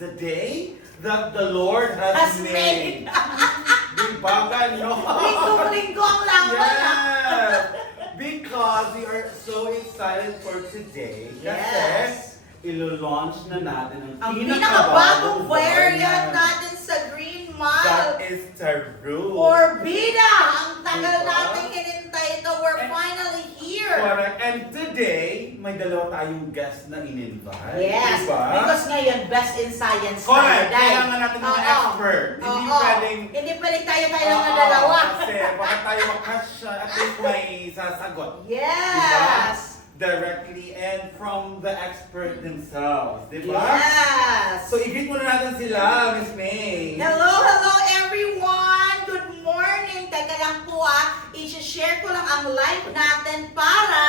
the day that the Lord has made. Diba no? Linggo-linggo ang laban. Yes! Because we are so excited for today. Yes. Kasi ilo-launch na natin Ang pinakabagong variant natin sa Green Mile. That is Taru. Orbida! Ang tagal Diba? natin hinintay ito. We're finally here. Correct. And today, may dalawa tayong guest na in-invite. Yes. Diba? Because ngayon, best in science Correct. tayo, Day. Kailangan natin ng Oo. expert. Hindi Oo. pwedeng... Hindi pwedeng tayo lang na Oo, dalawa. Kasi baka tayo makash, at least may sasagot. Yes. Directly and from the expert themselves. Diba? Yes. So, i-greet muna natin sila, Miss May. Hello everyone! Good morning! Teka lang po i-share ko lang ang live natin para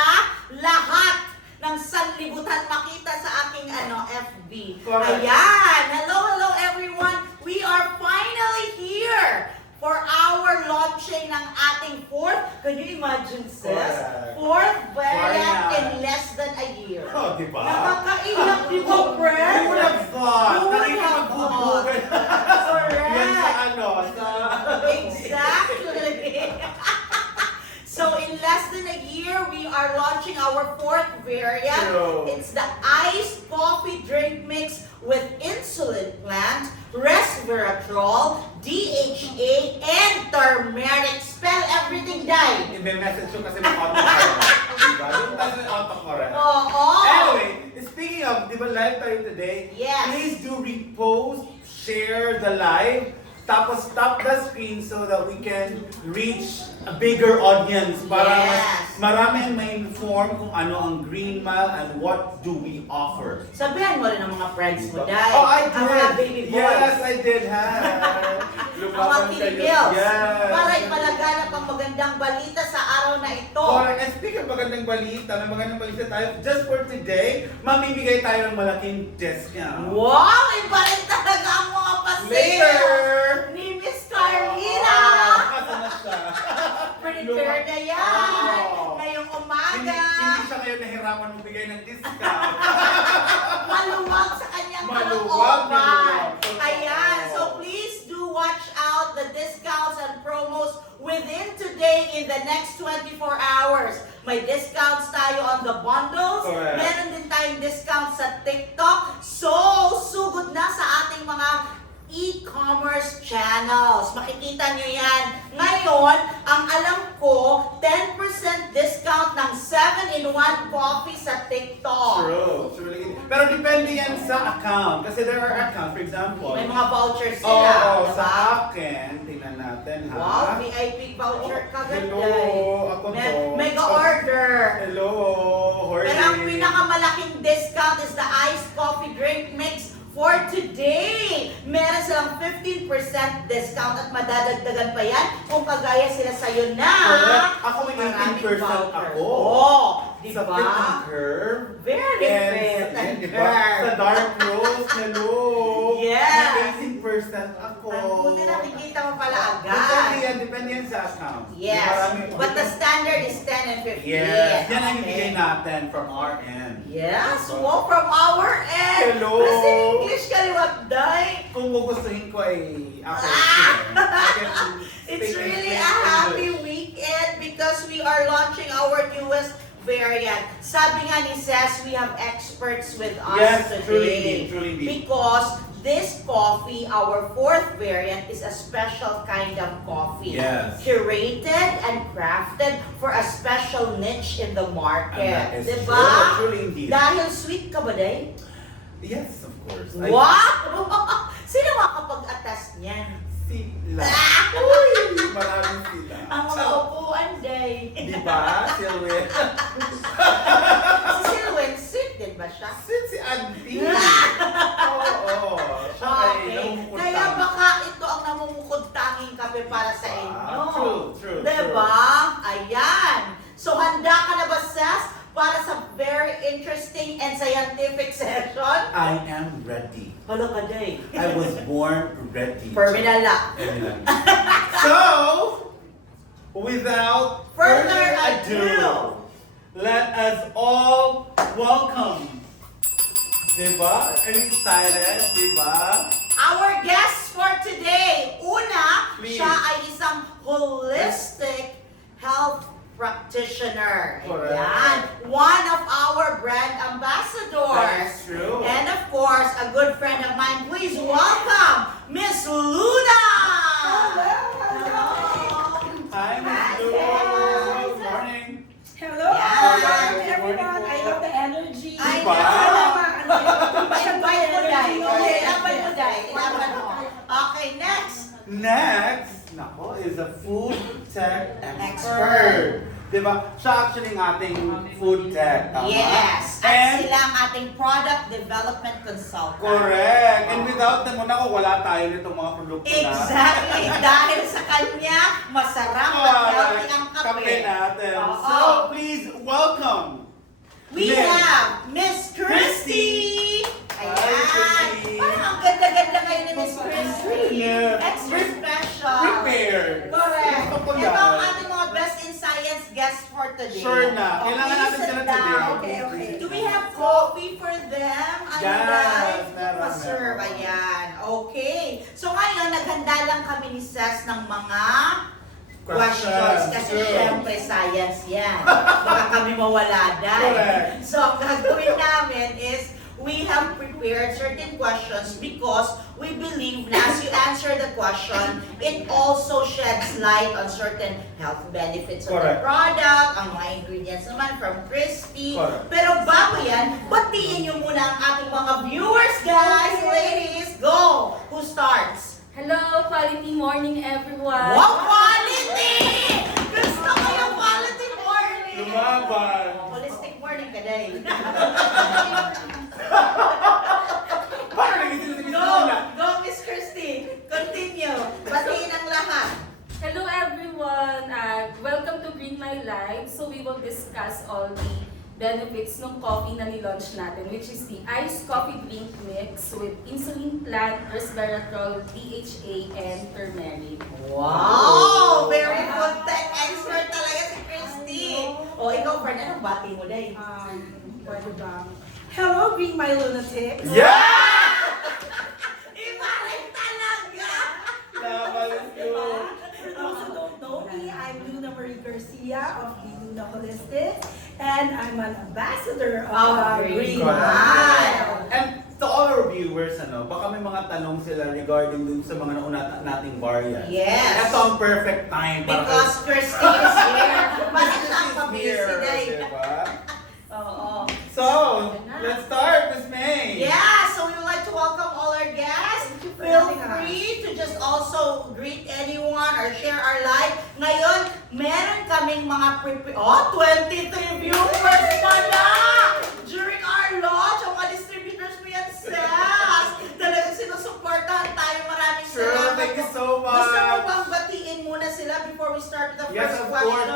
lahat ng sanlibutan makita sa aking FB. Correct. Ayan! Hello everyone! We are finally here for our launching ng ating can you imagine, sis? Correct. Fourth variant Variant. in less than a year. Oh, diba? Nakakaiyak, di ba, friend? Who would have thought? Who would Nakita have magbubugan. Correct. Yan sa sa... Exactly. So in less than a year, we are launching our fourth variant. True. It's the iced coffee drink mix with insulin plant, resveratrol, DHA, and turmeric. Spell everything, Day. I-message ko kasi may autocorrect. Diba? Doon tayo may autocorrect. Oo. Anyway, speaking of, di ba live tayo today? Yes. Please do repost, share the live, tapos stop the screen so that we can reach a bigger audience para Yes. marami ang ma-inform kung ano ang Green Mile and what do we offer. Sabihan mo rin ang mga friends mo, Day. Oh, I did. Ang mga baby boys. Yes, I did, ha? Ang mga kinibills. Yes. Para ipalaganap ang magandang balita sa araw na ito. Correct. And speaking of magandang balita, may magandang balita tayo. Just for today, mamimigay tayo ng malaking discount. Wow! Iba rin talaga ang mga pasaya Later! ni Miss Carlina! Kasa na siya. Prepare na yan! Oo. Ngayong Hindi, umaga! hindi siya kayo nahirapan magbigay ng discount. Maluwag sa kanyang Maluwag, kalooban! maluwag. Ayan, so please do watch out the discounts and promos within today in the next 24 hours. May discounts tayo on the bundles. Correct. Meron din tayong discounts sa TikTok. So, sugod na sa ating mga e-commerce channels. Makikita nyo yan. Ngayon, ang alam ko, 10% discount ng 7-in-1 coffee sa TikTok. True. True. Pero depende yan sa account. Kasi there are accounts, for example. May mga vouchers Oo, sila. sa diba? akin, tingnan natin ha. Wow, VIP voucher kagad. Hello, ako to. Mega order. Hello, Jorge. Pero ang pinakamalaking discount is the iced coffee drink mix for today. Meron silang 15% discount at madadagdagan pa yan kung kagaya sila sa'yo na. Correct. Ako may maraming 18% voucher. ako. Oh, Sa diba? Fit and Curve. Very And fit sa, and diba? curve. Sa Dark Rose, hello. Yes. May 18% ako. Buti nakikita mo pala Depende agad. depende yan sa account. Yes, Marami- but the standard is 10 and 15. Yes, yan ang Okay. ibigay natin from our end. Yes, well, from our end. Hello. Kasi English kaliwat, Day. Kung gugustuhin ko ay ako. It's really a happy weekend because we are launching our newest variant. Sabi nga ni Ces, we have experts with us Yes, today. truly indeed, truly indeed. Because this coffee, our fourth variant, is a special kind of coffee. Yes. Curated and crafted for a special niche in the market. And that is Diba? true, truly indeed. Dahil sweet ka ba, Day? Yes, of course. Wow! Sino makapag-attest niyan? Sila. Uy, maraming sila. Ang mga upuan, Day. Di ba, Silwin? Si Silwen, sweet din ba siya? Sweet si Auntie. Oo. Siya ay Okay. namumukod Kaya tayo. baka ito ang namumukod tanging kape para sa inyo. True. Diba? Ayan. So, handa ka na ba, Sas, para sa very interesting and scientific session? I am ready. Hala ka, Day. I was born ready. Perminala. So, without Further ado, let us all welcome Diba? Are you excited? Diba? Our guest for today, una, Please. siya ay isang holistic health practitioner. Correct. Ayan. One of our brand ambassadors. That is true. And of course, a good friend of mine. Please welcome Miss Luna! Hello. Hi, Miss Hi, Lou. yes. Good morning. Hello, Yeah. everyone. I love the energy. I Diba? Invite mo, Day. Okay, ilaban mo, Day. Ilaban mo. Okay, next. Next, nako, is a food tech Expert. expert. Diba? Siya actually ang ating food tech. Tama? Yes. At And sila ang ating product development consultant. correct. And without them, nako, wala tayo nitong mga produkto na. Exactly. Dahil sa kanya, masarap at healthy ang kape. natin. Oo. So, please welcome. We Miss have Miss Christy. Hi, Ayan. Christy. Parang ang ganda-ganda ngayon ni Miss Christy. Yeah. Extra special. Prepared. Correct. Gusto ko Ito ang yan. ating mga best in science guests for today. Sure na. Kailangan Okay, natin sit sila down. today. Okay. Do we have coffee for them? Yes, guys? meron, Pa-serve. meron. Ayan. Okay. So ngayon, naghanda lang kami ni Ses ng mga questions. Kasi Sure. syempre, science yan. Baka kami mawala dahil. Correct. So, ang gagawin namin is, we have prepared certain questions because we believe na as you answer the question, it also sheds light on certain health benefits of the Correct. product, ang mga ingredients naman from Christy. Correct. Pero bago yan, batiin nyo muna ang ating mga viewers, guys, ladies. Go! Who starts? Hello, quality morning everyone. Wow, quality! Gusto ko yung quality morning! Lumaban. Holistic morning ka, day. Parang nagising si Miss Go! Luna. Go, Miss Christy! Continue. Batiin ang lahat. Hello everyone. Welcome to Green My Life. So we will discuss all the benefits ng coffee na nilaunch natin, which is the iced coffee drink mix with insulin plant, resveratrol, DHA, and turmeric. Wow! Very good tech expert talaga si Christy. O, ikaw, Fern, anong bati mo, day? Pwede ba? Hello, Green My Lunatics. Yeah! Iba rin talaga! Laban, let's go. For those who don't know me, I'm Luna Marie Garcia of the Luna Holistic, and I'm an ambassador of Green Green Correct. Mile. And to all our viewers, baka may mga tanong sila regarding dun sa mga nauna nating variants. Yes. Ito ang perfect time para Because Christy is here. Bakit siya ang She's pabisi, here, day? diba? Oo. So, let's start, Miss May. Yeah, so we would like to welcome all our guests. Thank you for Feel having us. free to just also greet anyone or share our live. Ngayon, meron kaming mga 23 viewers pala! During our launch, ang mga distributors mo yan, Sas! Talagang sinusuportahan tayo. Maraming Sure, salamat. thank you so much. Gusto mo bang batiin muna sila before we start with the Yes, first of course. question?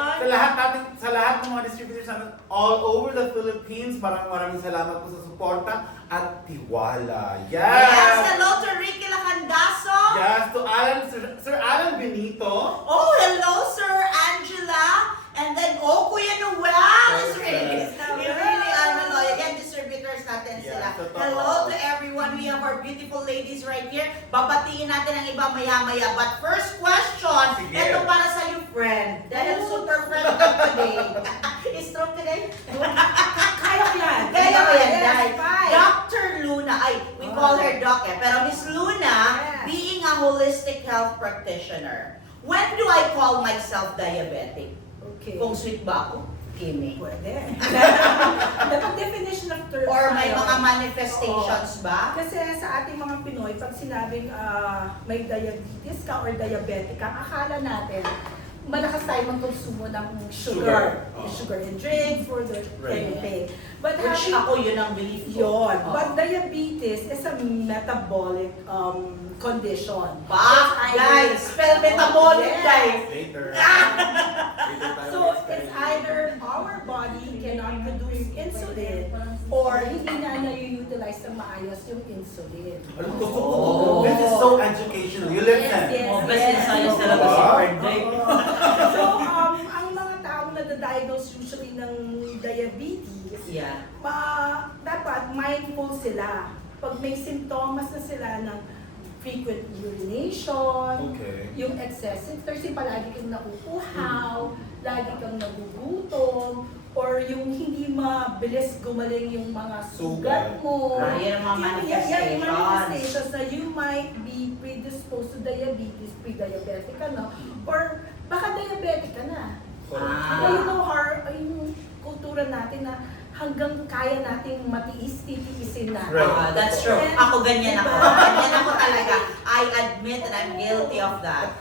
Sa lahat ng mga distributors namin all over the Philippines, maraming salamat po sa suporta at tiwala. Yes, Yes! hello to Ricky Lacandaso. Yes, to Sir Alan Benito. Oh, hello, Sir Angela. And then, oh, Kuya Noel is really, yan, distributors natin Yeah, sila. totoo. Hello to everyone. We have our beautiful ladies right here. Babatiin natin ang iba maya-maya. But first question, Sige. ito para sa you, friend. Dahil super friend ka today. Is strong today? Kaya ko yan. Kaya mo yan, Yes, Day. fine. Dr. Luna, we call her Doc pero Miss Luna, Yes. being a holistic health practitioner, when do I call myself diabetic? Okay. Kung sweet ba ako? Kimi. Pwede. The definition of terms Or may tayo. mga manifestations ba? Kasi sa ating mga Pinoy, pag sinabing may diabetes ka or diabetic ka, akala natin malakas tayo magkonsumo ng sugar. Sugar. Sugar in drink, food, or Right. anything. But Which having- ako yun ang belief ko. Yun. Oo. But diabetes is a metabolic condition. Ba, guys, spell metabolic, Yes. guys. Later. So it's either our body cannot produce insulin or hindi na na-utilize ng maayos yung insulin. Alam ko, this is so educational. You listen. Yes, yes. Oh, best in science talaga si Wow. Friend Day. So, ang mga taong nagda-diagnose usually ng diabetes, Yeah. dapat mindful sila. Pag may simptomas na sila ng frequent urination, Okay. yung excessive thirst, yung palagi kang nakukuhaw, lagi kang nagugutom, or yung hindi mabilis gumaling yung mga sugat mo. Yan ang mga Yung manifestations. manifestations na you might be predisposed to diabetes, pre-diabetic ka na, or baka diabetic ka na. You know, yung kultura natin na hanggang kaya nating matiis, titiisin natin. Right. That's true. And- Ako ganyan ako. Diba? Ganyan ako talaga. I admit that I'm guilty of that.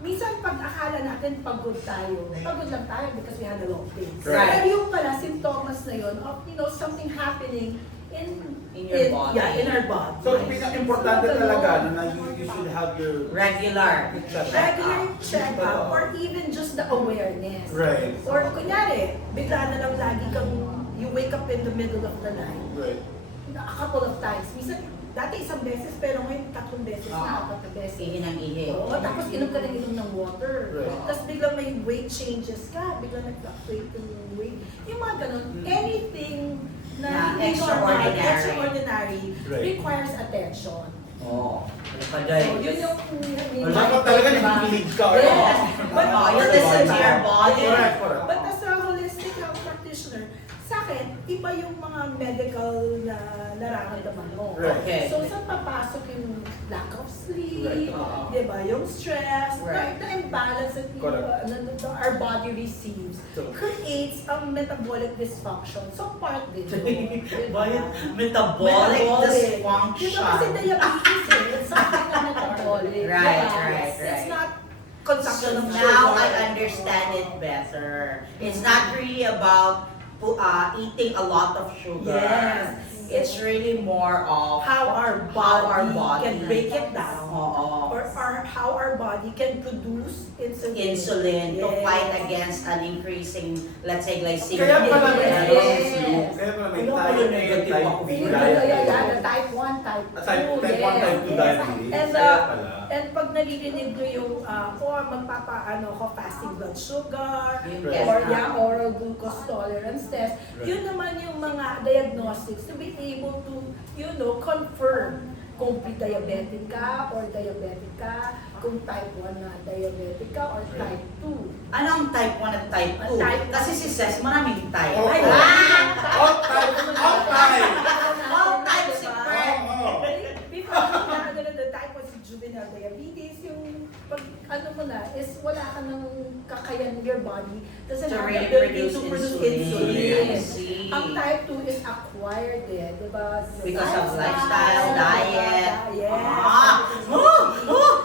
Minsan pag akala natin pagod tayo lang tayo because we had a long day. Right. Pero yung pala, symptoms na yun of, something happening in your body. Yeah, in our body. So, pinaka-importante talaga na you should have your Regular. Regular check-up or even just the awareness. Right. Or kunyari, bigla na lang lagi kang, you wake up in the middle of the night. Right. A couple of times. Minsan, dati isang beses, pero ngayon 3 beses na, 4 beses. Ihi ng ihi. Oo, tapos inom ka ng water. Right. Tapos biglang may weight changes ka, biglang nag-fluctuate yung weight. Yung mga ganun, anything na Na hindi normal, extraordinary. extraordinary, Right. requires attention. Oo. Ano pa So, dahil? yun yung... Dapat talaga nakikinig ka. or- Yes. But, You listen to your body. Correct, correct. but as a holistic health practitioner, sa akin, iba yung mga medical na nararamdaman mo. Right. Okay. So, saan papasok yung lack of sleep, Right. di ba? Yung stress, Right. the imbalance that Correct. our body receives So- creates a metabolic dysfunction. So, part din yun. Bakit? Metabolic Di ba dysfunction. kasi diabetes it's something na metabolic. Right, Diba? right, It's right. not consumption So of now sugar. I understand it better. It's not really about eating a lot of sugar. Yes. It's really more of How our body can break it down. Oo. Or how our body can produce insulin. Insulin to Yes. fight against an increasing, let's say, glycemic. Kaya pala may Yes. ano, kaya pala may Ano type pala A, negative type ako? B Yung diabetes. the type 1, type 2. Type 1, type 2 diabetes. And, Kaya pala. and pag naririnig nyo yung, magpapaano ko, fasting blood sugar, Yes. or oral glucose tolerance test, Right. yun naman yung mga diagnostics to be able to, confirm kung pre-diabetic ka or diabetic ka, kung type 1 na diabetic ka or type 2. Anong type 1 at type 2? Type Kasi si Ces, maraming type. Oo. Ay, All type, all type. All type si Fred. Oo. Before the type 1 si juvenile diabetes, yung pag ano mo na, is wala ka ng kakayan your body doesn't To have really the ability produce to produce insulin. insulin. I see. Ang type 2 is acquired din, di ba? Because of lifestyle, diet. Yes.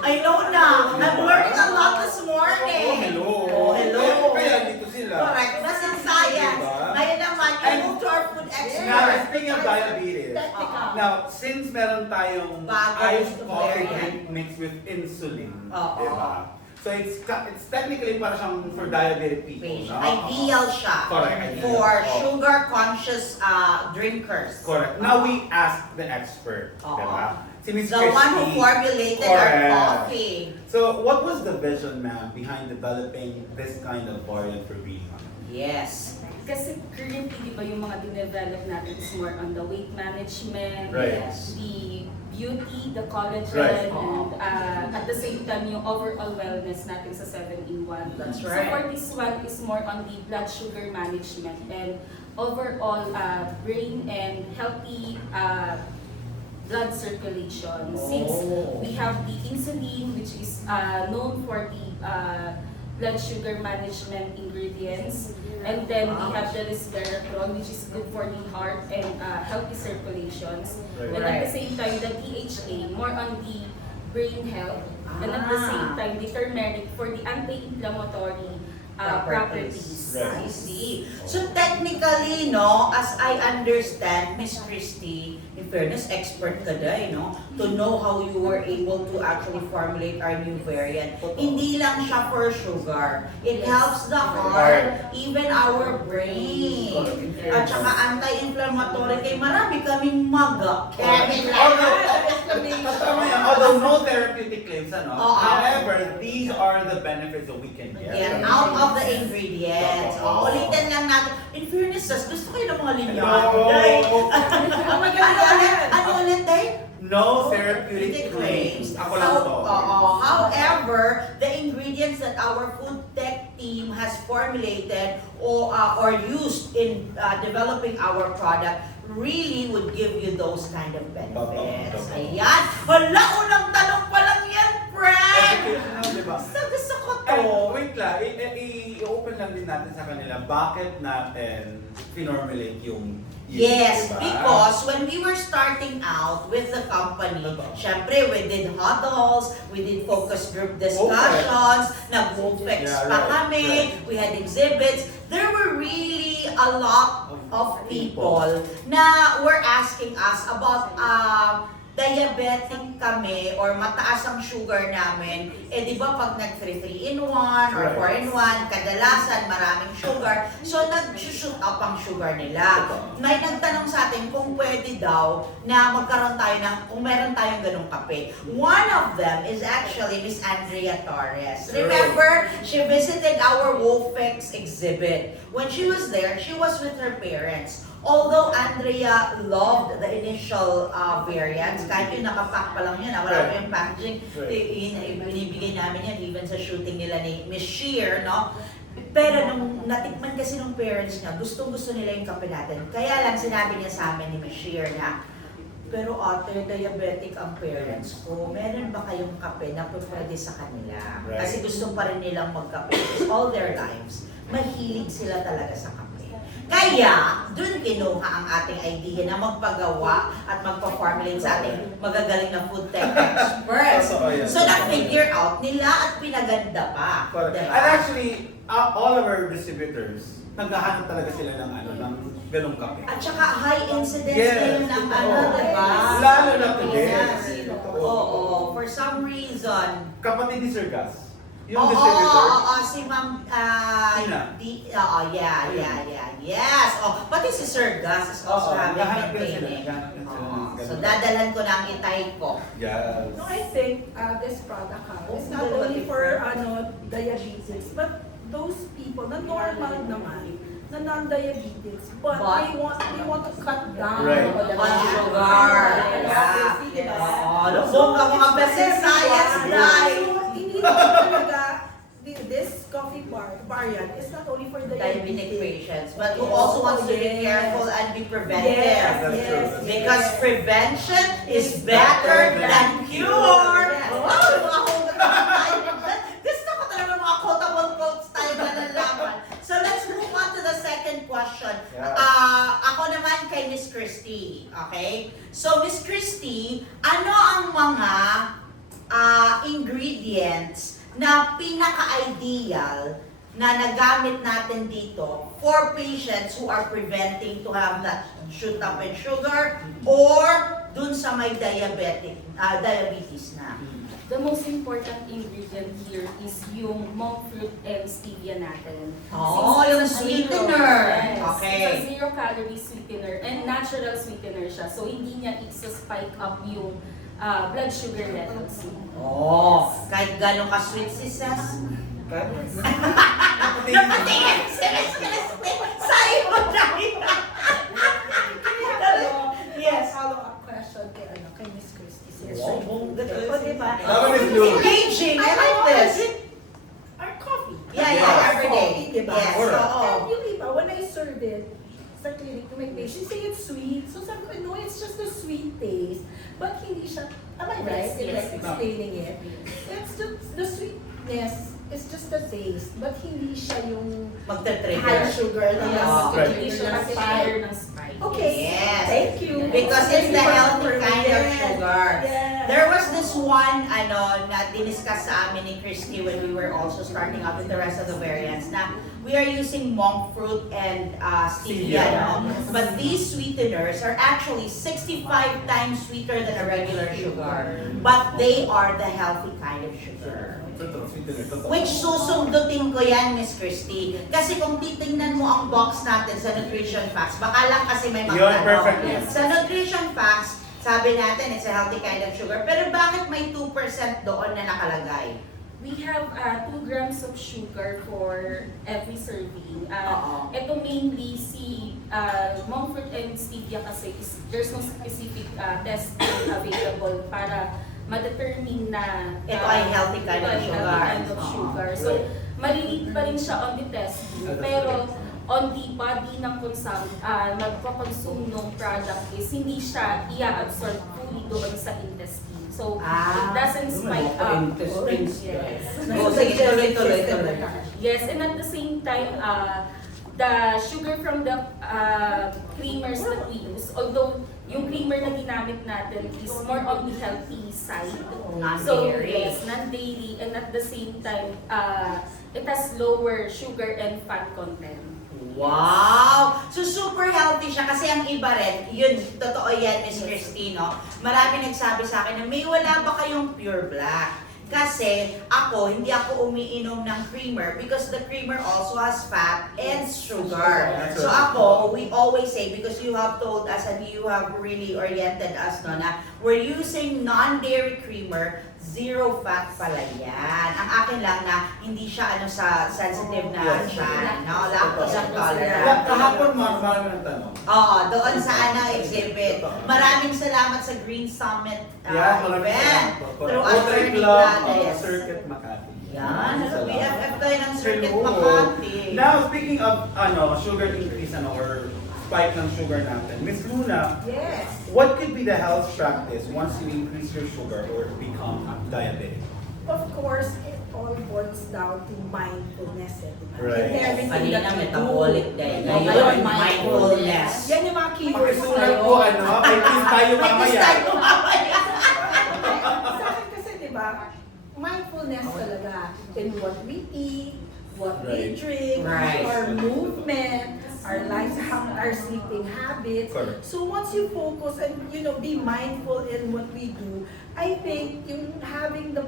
I know na. I'm learning a lot this morning. Oh, hello. Oh, hello. Kaya dito sila. Correct. That's in science. Diba? Ngayon naman, I move to our food Now, expert. speaking of diabetes, Technical. now, since meron tayong Bago iced gusto coffee variant. drink mixed with insulin, Oo. diba? So it's technically para siyang for diabetic people, no? Ideal siya Correct, ideal. for Oo. sugar-conscious drinkers. Correct. Now we ask the expert, Oo. diba? Si Miss The one who Christy. formulated our Correct. coffee. So what was the vision, ma'am, behind developing this kind of variant for Green Month? Yes. Kasi currently, di ba yung mga dinevelop natin is more on the weight management, Right. the beauty, the collagen, Right. and at the same time, yung overall wellness natin sa 7-in-1. That's So right. for this one is more on the blood sugar management and overall brain and healthy blood circulation. Since Oh. we have the insulin, which is known for the blood sugar management ingredients, and then we have the resveratrol, which is good for the heart and healthy circulations. Right. And at the same time, the DHA, more on the brain health, and at the same time, the turmeric for the anti-inflammatory properties. Right. I see. So technically, no, as I understand, Miss Christy, in fairness, expert ka dahil, no? To know how you were able to actually formulate our new variant. Hindi lang siya for sugar. It Yes. helps the heart, even our brain. Correct. At saka anti-inflammatory kay marami kaming maga. Kevin Although, Tama yan. Although no therapeutic claims, ano? Oo. However, these are the benefits that we can get. Yeah, out of the ingredients. Ulitin lang natin. In fairness, sis, gusto ko yung mga linya. Oh my God! Ano ulit, Day? No therapeutic claims. Ako lang to. However, the ingredients that our food tech team has formulated or used in developing our product really would give you those kind of benefits. Ayan. Hala, unang tanong pa lang yan, friend! Educational, di ba? Gusto ko to. Oh, wait lang. I-open lang din natin sa kanila. Bakit natin finormulate yung Yes, diba? because when we were starting out with the company, Totoo. syempre we did huddles, we did focus group discussions, nag-WOFEX Yeah, pa right, kami, right. we had exhibits. There were really a lot of people na were asking us about diabetic kami or mataas ang sugar namin. Eh di ba pag nag 3-in-1 or Right. 4-in-1, kadalasan maraming sugar. So nag-shoot up ang sugar nila. May nagtanong sa atin kung pwede daw na magkaroon tayo ng, kung meron tayong ganong kape. One of them is actually Miss Andrea Torres. Remember, she visited our WOFEX exhibit. When she was there, she was with her parents. Although Andrea loved the initial variants, kahit yung nakapack pa lang yun, wala pa yung packaging, binibigay namin yan even sa shooting nila ni Miss Sheer, no? Pero nung natikman kasi ng parents niya, gustong-gusto nila yung kape natin. Kaya lang sinabi niya sa amin ni Miss Sheer na, pero ate, diabetic ang parents ko. Meron ba kayong kape na pwede sa kanila? Right. Kasi gusto pa rin nilang magkape. Because all their lives, mahilig sila talaga sa kape. Kaya, dun kinuha ang ating idea na magpagawa at magpa-formulate sa ating magagaling na food tech experts. So, na-figure out nila at pinaganda pa. Correct. Diba? And actually, all of our distributors, naghahanap talaga sila ng ng ganong kape. At saka high incidence Yes. ngayon ng diba? Lalo na today. Yes. Oo, for some reason, Kapatid ni Sir Gas, yung Oo, distributor. si Ma'am Tina. Yes. Oh, pati si Sir Gus is also having naghahanap din sila. maintaining. Naghahanap din sila ng ganun. So dadalhan ko na ang itay ko. Yes. No, I think this product is not only for diabetes, but those people na normal naman, na non-diabetes, but they want to cut down Right. on the On sugar. Yeah. Oh, lubog ka mga beses science, guys. So, hindi naman talaga this coffee variant is not only for Diabetic diabetes. patients, but who also wants to be careful and be preventive. Yes. Because prevention is better than cure. Yes. Wow, mga hugot na tayo. Gusto ko talaga mga quotable quotes tayo na nalaman. So let's move on to the second question. Yeah. Ako naman kay Miss Christy. Okay? So Miss Christy, ano ang mga ingredients na pinaka-ideal na nagamit natin dito for patients who are preventing to have that shoot up in sugar or dun sa may diabetes na? The most important ingredient here is yung monk fruit and stevia natin. Oh, Since yung it's a sweetener. Yes, Okay. It's a zero-calorie sweetener and natural sweetener siya. So, hindi niya isa-spike up yung blood sugar levels. Oh, kahit gano'n ka-sweet si Sas. Kapatid. Napatingin si Miss Christy sa iyo dahil. Yes. Follow-up question kay Miss Christy. Wow, o diba? Dapat is blue. Engaging, I like this. Our coffee. Yeah, every day. Diba? Yes, Alright. oo. And yung iba, when I served it sa clinic to my patients, say it's sweet. So sabi ko, no, it's just a sweet taste. But hindi siya, am I right in Yes. explaining it? It's just the sweetness, it's just the taste. But hindi siya yung high Magta-trigger. sugar na Yes. mas- Right. Hindi siya mag-fire ng spike. Okay. Yes. Thank you. Because it's the healthy kind of sugar. Yeah. There was this one, na diniscuss sa amin ni Christy when we were also starting out with the rest of the variants na we are using monk fruit and stevia, no? But these sweeteners are actually 65 times sweeter than a regular sugar. But they are the healthy kind of sugar. Totoo, sweetener, totoo. Which susundutin ko yan, Miss Christy. Kasi kung titingnan mo ang box natin sa nutrition facts, baka lang kasi may Yun, perfect magtanong. yan. Sa nutrition facts, sabi natin, it's a healthy kind of sugar. Pero bakit may 2% doon na nakalagay? We have 2 grams of sugar for every serving. Oo. Ito mainly si monk fruit and stevia kasi there's no specific testing available para ma-determine na Ito ay healthy kind of ito ay sugar. healthy kind of Oo. sugar. So, maliliit pa rin siya on the testing, pero on the body ng magpo-consume ng product is hindi siya i-absorb fully doon sa intestine. So, it doesn't spike up. Yes. Oh, sige, tuloy. Yes, and at the same time, the sugar from the creamers that we use, although yung creamer na ginamit natin is more on the healthy side. So, Non-dairy. yes, non-dairy, and at the same time, it has lower sugar and fat content. Wow! So super healthy siya kasi ang iba rin, yun, totoo yan, Miss Christine, no? Marami nagsabi sa akin na may wala ba kayong pure black? Kasi ako, hindi ako umiinom ng creamer because the creamer also has fat and sugar. So ako, we always say, because you have told us and you have really oriented us, no, na we're using non-dairy creamer, zero fat pala yan. Ang akin lang na hindi siya sa sensitive na siya, no? Lactose intolerant. Kahapon marami ng tanong. Oo, doon sa exhibit. Maraming salamat sa Green Summit Maraming event. salamat. Through Rotary Attorney Club of Gladys. Circuit Makati. Yan, Salamat. BFF tayo ng Circuit Hello. Makati. Now, speaking of sugar increase or spike ng sugar natin, Miss Luna, Yes. what could be the health practice once you increase your sugar or become diabetic? Of course, it all boils down to mindfulness. Right. In everything Kanina that we metabolic do. day. Ngayon, Ngayon, mindfulness. mindfulness. Yan yung mga keywords Pakisulat po, may quiz tayo May mamaya. quiz tayo mamaya. Sa akin kasi, di ba, mindfulness talaga in what we eat, what we Right. drink, Right. our movement, our our sleeping habits. Correct. So once you focus and be mindful in what we do, I think yung having the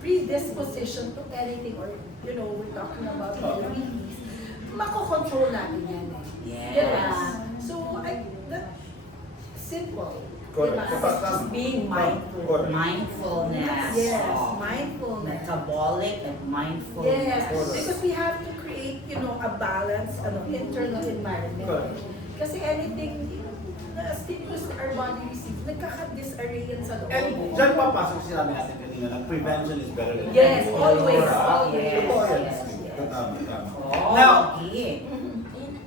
predisposition to anything or we're talking about diabetes, makokontrol natin yan eh. Yes. Diba? So that simple. Correct. Diba? Just being mindful. Correct. Mindfulness. Yes, Oh. mindfulness. Metabolic and mindfulness. Yes, because we have to create, a balance, internal environment. Correct. Kasi anything na stimulus our body receives, nagkaka-disarray yan sa loob. And dyan papasok sinabi natin kanina na prevention is better than Yes, cure. always, Correct. always. Yes, Of yes, course. Tama. Oh, Now, okay.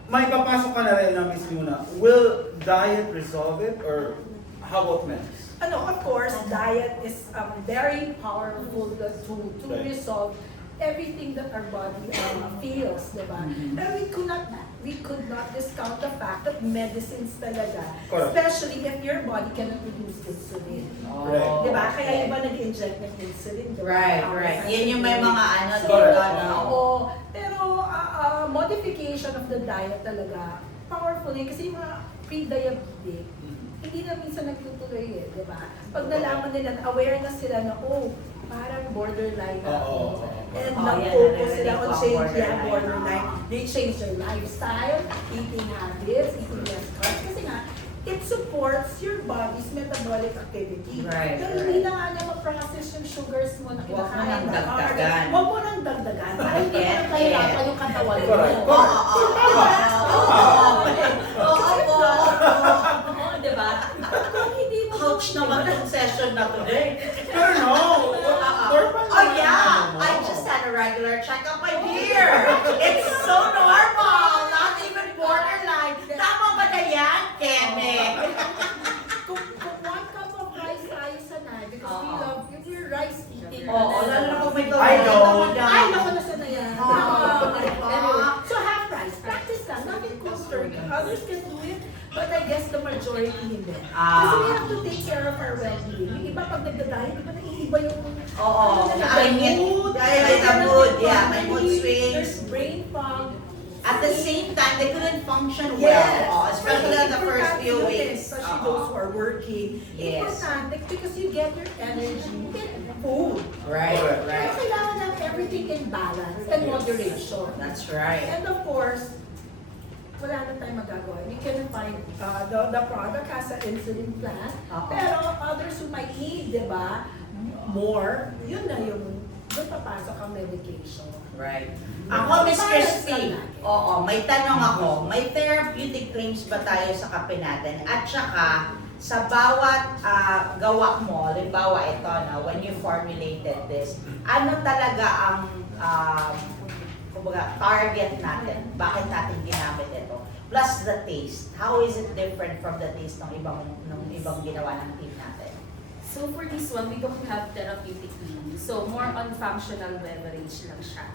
may papasok ka na rin na Miss Luna. Will diet resolve it or how about meds? Of course, diet is very powerful tool to Right. resolve everything that our body feels, diba? Mhm. And we could not discount the fact that medicines talaga, Correct. especially if your body cannot produce insulin. Right. Diba? Kaya iba nag-inject ng insulin, diba? Right. Yan yung may mga So, dito, no? oo. Pero modification of the diet talaga, powerful yun. Kasi yung mga pre-diabetic, hindi na minsan nagtutuloy eh, di ba? Pag nalaman nila, aware na sila na, parang borderline na Oo. ako. And Oh, yeah, nag-focus sila narinig on ko ang change, borderline. borderline. They change their lifestyle, eating habits, eating less carbs. Kasi nga, it supports your body's metabolic activity. Right, Pero right. hindi na nga niya ma-process yung sugars mo na Huwag mo kinakain. nang na carbs. dagdagan. Huwag mo nang dagdagan. Para hindi Yes, mo nahihirapan yes. yung katawan mo. Correct. Oo, diba? Kung hindi mo Coach naman yung session na today. Pero no! Normal Oh naman yeah, ang ano mo. I just had a regular checkup, my dear. It's so normal, not even borderline. Tama ba na yan, Keme? kung one cup of rice tayo sanay, because we love, we're rice eating. Oo, lalo na kung may I don't. Ay, naku na sana yan. Ah. Anyway, so half rice, practice lang, nothing constant. Others can do it, but I guess the majority hindi. Kasi we have to take care of our well-being. Yung iba pag nagda-diet, iba naiiba yung Oo, nila, may mood, mood, yeah, may mood there's swings. brain fog. At the same time, they couldn't function well, Yes. especially in the first few Importante yun, weeks. especially those who are working. Yes. Importante because you get your energy in food. Right, Correct. Pero right. kailangan ng everything in balance and moderation. That's right. And of course, wala na tayong magagawa. We cannot find like the product has an insulin plant, Oo. pero others who might need, di ba, more, yun na yung doon papasok ang medication. Right. Ako, Miss Bias Christy, lang natin. oo, may tanong ako. May therapeutic claims ba tayo sa kape natin? At saka, sa bawat gawa mo, halimbawa ito, when you formulated this, ano talaga ang kumbaga, target natin? Bakit natin ginamit ito? Plus the taste. How is it different from the taste ng ibang ginawa ng team natin? So for this one, we don't have therapeutic claims. So more on functional beverage lang siya.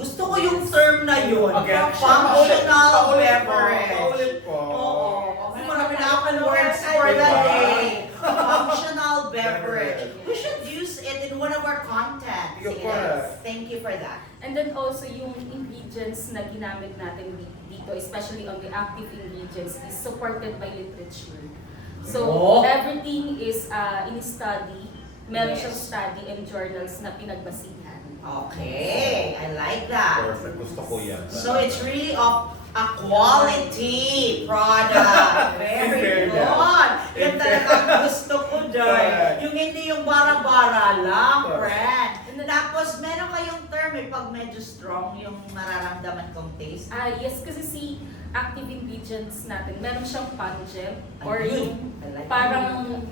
Gusto ko yung term na yun. Okay. Functional Paulit po. beverage. Paulit po. Oo. Marami na akong words for the day. Functional beverage. We should use it in one of our contents. Of Yes. course. Thank you for that. And then also yung ingredients na ginamit natin dito, especially on the active ingredients, is supported by literature. So Oh. everything is in study, meron Yes. siyang study and journals na pinagbasihan. Okay. I like that. Perfect. Gusto ko yan. So it's really of a quality product. Very Very good. good. Yan talaga ang gusto ko doon. Correct. Yung hindi yung bara-bara lang, Correct. friend. Tapos meron kayong term pag medyo strong yung mararamdaman kong taste. Yes, kasi si active ingredients natin, meron siyang pungent or Ayun. yung I like parang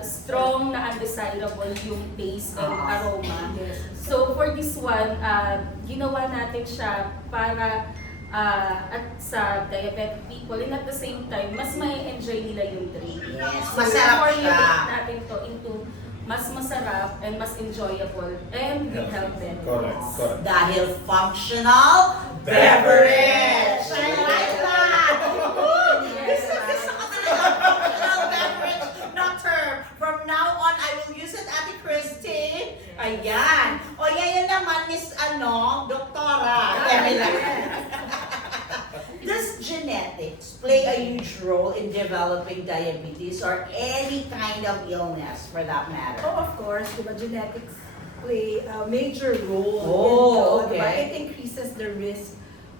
strong na undesirable yung taste and Ah. aroma. Yes. So for this one, ginawa natin siya para at sa diabetic people and at the same time, mas may enjoy nila yung drink. Yes, So masarap formulate siya. natin to into mas masarap and mas enjoyable and with health benefits. Correct. Dahil functional beverage. I like that. Gusto ko talaga functional beverage na term. From now on, I will use it, Ate Christy. Ayan. O yan naman, Miss Doktora. Does genetics play a huge role in developing diabetes or any kind of illness for that matter? Oh, of course, diba, genetics play a major role. Oh, in, diba, okay. it increases the risk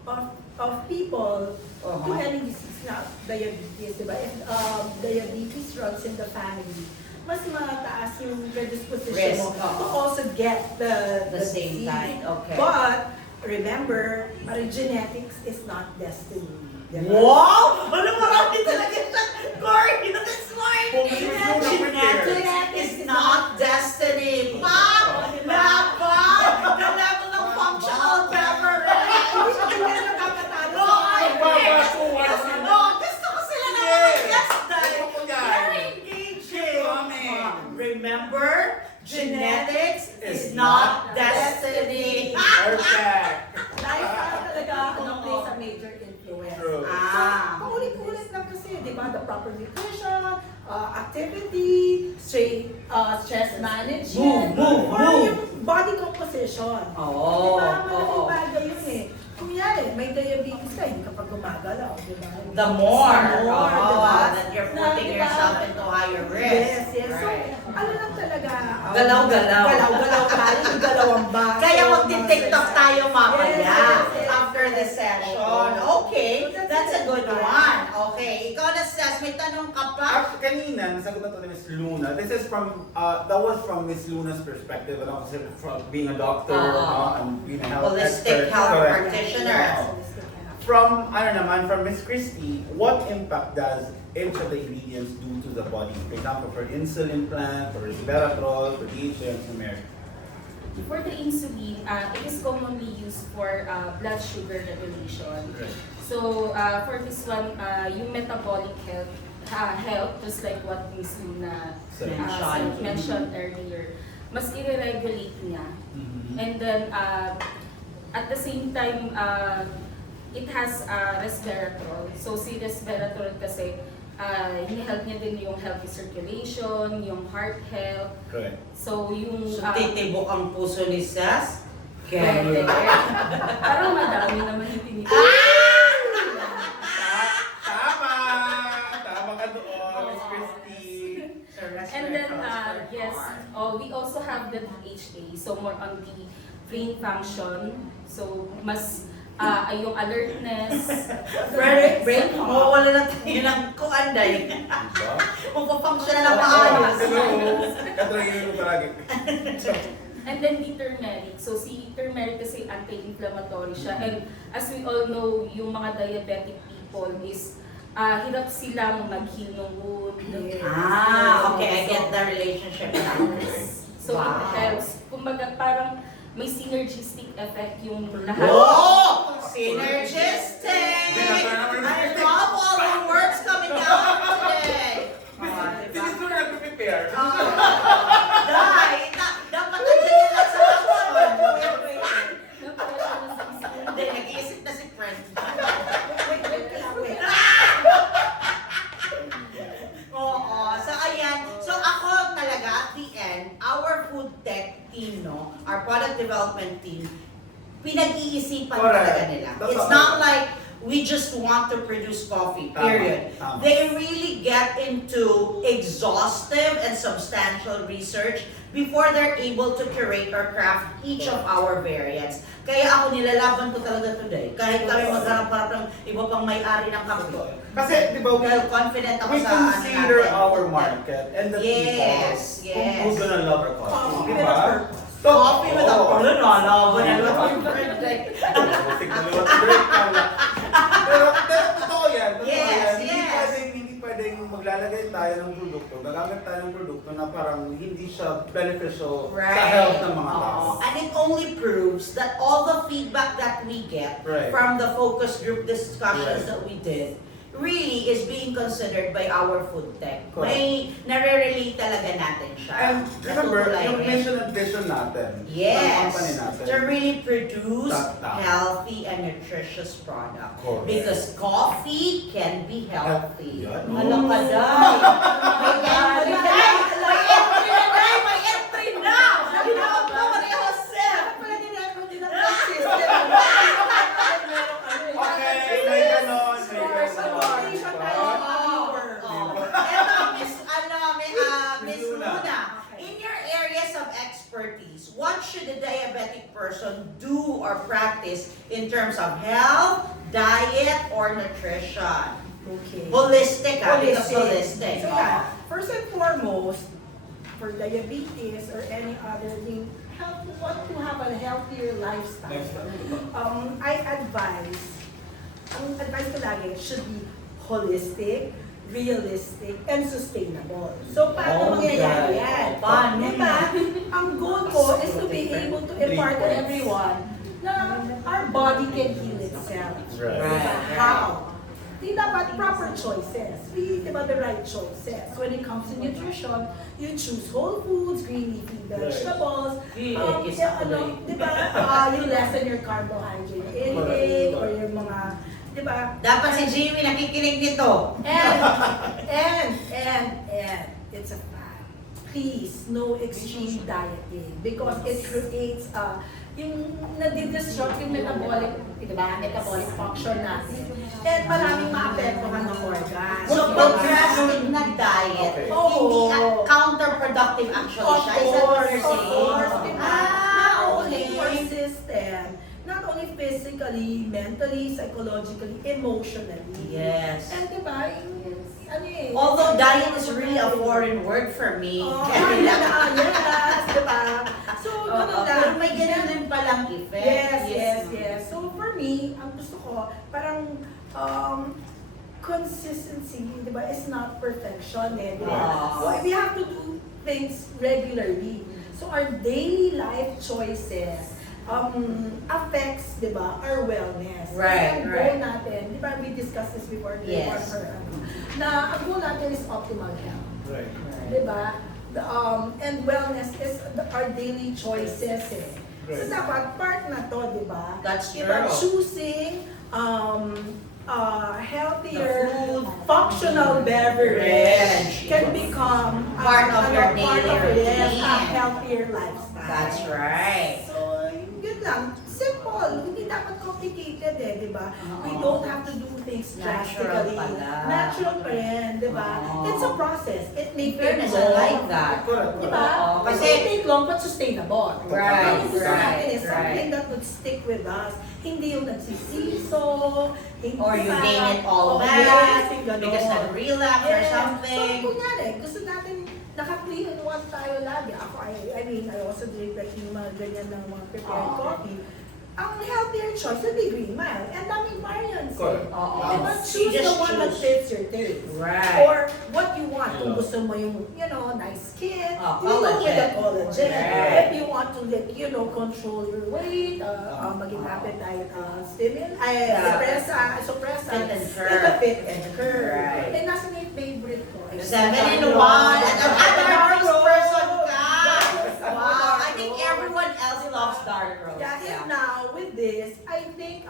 of people to any disease, na diabetes, diba? If diabetes runs in the family, mas mataas yung predisposition Risk, mo oo. to also get the same disease. kind, okay. But remember, genetics is not destiny. Diba? Wow! Ano marami talaga siya? Corey, that's smart! Genetics is not destiny. Pop! Napap! The level of functional beverage! No, I agree! No, gusto ko sila na yes dahil very engaging. Remember, genetics is not destiny. Perfect. Lifestyle talaga plays a major influence. True. Paulit-ulit lang kasi, di ba? The proper nutrition, activity, stress management, Move. or yung body composition. Oo, Di ba? oo. Malaking bagay yun eh. Kung yan may diabetes ka, hindi ka pa gumagalaw, di ba? The more, diba? that you're putting diba? yourself into higher risk. Yes. So, Right. ano lang talaga? Galaw-galaw. Galaw-galaw tayo, yung galawang baso. Kaya magti-TikTok tayo mamaya Yes. after the session. Okay, that's a good one. Okay, ikaw na Sas, may tanong ka pa? Kanina, nasagot na to ni Miss Luna. This is from, that was from Miss Luna's perspective. Ano, kasi from being a doctor, and being a health Holistic expert. health Correct. practitioner. From, from Miss Christie, what impact does each of the ingredients do to the body? For example, for insulin plant, for resveratrol, for DHA, and turmeric. For the insulin, it is commonly used for blood sugar regulation. Right. So for this one, yung metabolic health, just like what Ms. Luna mentioned earlier, mas i-regulate niya. And then at the same time, it has resveratrol. So si resveratrol kasi, hini-help niya din yung healthy circulation, yung heart health. Correct. So yung So, titibok ang puso ni Sas? pwede. Parang madami naman yung tinitibok. Tama! Tama ka doon, Miss Christie. And then, yes, we also have the DHA, so more on the brain function. So, mas yung alertness. Very break mo, wala na tayo ng kuanday. Diba? Magpafunction na ng maayos. Katragin ko palagi. And then the turmeric. So si turmeric kasi anti-inflammatory siya. And as we all know, yung mga diabetic people is hirap silang mag-heal ng wound. Okay, I get the relationship now. So Wow. it helps. Kumbaga parang may synergistic effect yung lahat. Oh! Synergistic! I love all the words coming out today. Sinis ko na nag-prepare. Dapat nandiyan lang sa action. Napakasya na sa isip. Hindi, nag-iisip na si friend. Oo. So, ayan. So, ako talaga, at the end, our food tech team, no, our product development team, pinag-iisipan Correct. talaga nila. Totoo. It's not like we just want to produce coffee, period. Tama. They really get into exhaustive and substantial research before they're able to curate or craft each of our variants. Kaya ako nilalaban ko talaga today. Kahit kami magharap-harap ng iba pang may-ari ng kape. Kasi, di ba, Well, confident ako we sa ano consider natin. our market and the Yes, people yes. who's gonna love our coffee. Coffee Di with ba? a purpose. Coffee with a Oo. purpose. Nalaban na lang. Pero totoo yan. Totoo Yes, yan. yes. Hindi pwedeng maglalagay tayo ng produkto, gagamit tayo ng produkto na parang hindi siya beneficial sa health ng mga tao. Oo. And it only proves that all the feedback that we get Right. from the focus group discussions Right. that we did really is being considered by our food tech. Correct. May nare-relate talaga natin siya. And remember, Natutulay yung rin. mission and vision natin, ng Yes, company natin. to really produce Tama. healthy and nutritious product. Correct. Because coffee can be healthy. Yan. Alam ka, Day. May entry na, Day. May entry na, Day. May entry na. Ginawag mo, Maria Jose. Okay, may ganon, may ganon. Miss Luna, in your areas of expertise, what should a diabetic person do or practice in terms of health, diet, or nutrition? Okay. Holistic, because holistic. So yeah, first and foremost, for diabetes or any other thing, want to have a healthier lifestyle. I advise, ang advice ko lagi should be holistic, realistic, and sustainable. So, paano mangyayari yan? Paano? Diba? Ang goal ko is to be able to impart to everyone na our body can heal itself. Right. Diba? How? Di dapat proper choices. Be diba, the right choices. When it comes to nutrition, you choose whole foods, green leafy vegetables. Diba, you lessen your carbohydrate intake or yung mga, diba? Dapat si Jimmy nakikinig nito. And it's a fact. Please, no extreme dieting because it creates yung nadi-disrupt yung metabolic function natin. And maraming maapektuhan ng organs. So, pag drastic na diet, Okay. hindi counterproductive actually siya. Is that what you're saying? Not Ah, only for okay. system, not only physically, mentally, psychologically, emotionally. Yes. And diba, ano eh. Although diet is really a foreign word for me. Yes, diba? So, ganun lang. Pero may ganun din palang effect. Yes. So, for me, ang gusto ko, parang, consistency, di ba, is not perfection eh, di ba? Yes. So, we have to do things regularly. So, our daily life choices affects, di ba, our wellness. Right, Kasi ang goal natin, di ba, we discussed this before, Yes. na ang goal natin is optimal health. Right. Di ba? And wellness is our daily choices eh. So Right. dapat part na to, di ba? That's Diba, true. choosing healthier, The food. functional beverage Yes. can become Part of your part daily of it, routine. a healthier lifestyle. That's right. So, yun lang. Simple. Hindi dapat complicated eh, di ba? We Oo. don't have to do things Natural drastically. pala. Natural pa rin, di ba? Oo. It's a process. It may In take fairness, I long. like that. Correct. Di ba? Oo. Kasi Kasi- it take long but sustainable. Right, Ang gusto right, natin is something right. that would stick with us. Hindi yung nagsisiso, Or you gain it all Oo, back yes, ganon. because nag-relapse or Yes. something. So, kunyari, gusto natin naka-3-in-1 tayo lagi. Ako, I mean, I also drink like yung mga ganyan ng mga prepared Oo. coffee. Ang healthier choice would be Green Mile. And daming variants. Correct. Oo. Diba? So you Choose the just one that choose. fits your taste. Right. Or what you want. Kung Yeah. gusto mo yung, nice skin, Oh, you go with the collagen. collagen. Right. If you want to, like, control your weight, maging appetite, suppressant, Fit and curve. it's a fit and curve. Right. And nasa na yung favorite ko? 7-in-1. At another rose person ka. Wow. I think everyone else loves dark roast. Yeah, and now with this, I think